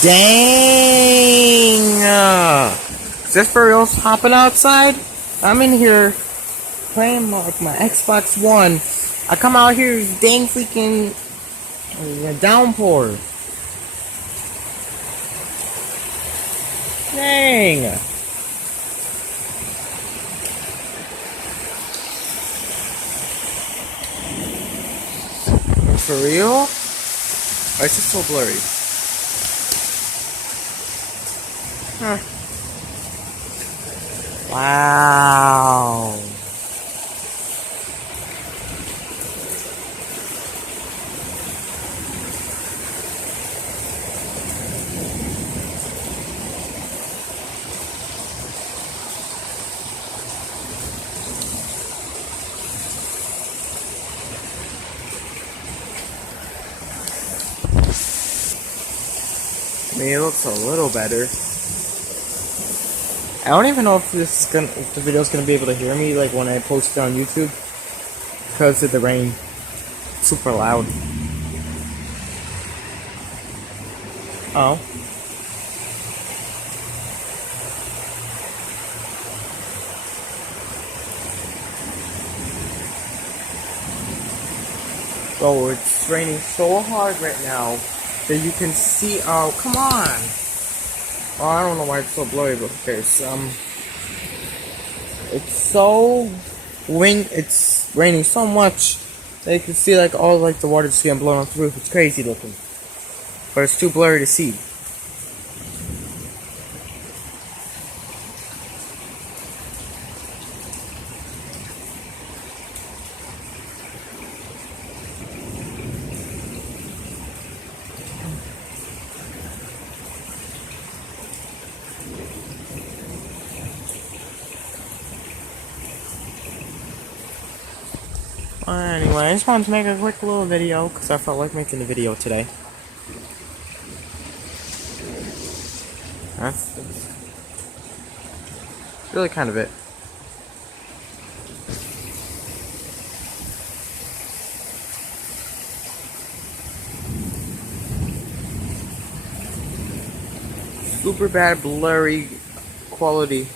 Dang! Is this for real hopping outside? I'm in here playing like my Xbox One. I come out here, dang freaking downpour. Dang! For real? Why is it so blurry? Huh. Wow. I mean, it looks a little better. I don't even know if if the video's gonna be able to hear me like when I post it on YouTube because of the rain. It's super loud. Oh. Oh, it's raining so hard right now that you can see. Oh, come on. Oh, I don't know why it's so blurry, but okay. It's so it's raining so much that you can see like all like the water just getting blown off the roof. It's crazy looking, but it's too blurry to see. Anyway, I just wanted to make a quick little video because I felt like making a video today. That's really kind of it. Super bad blurry quality.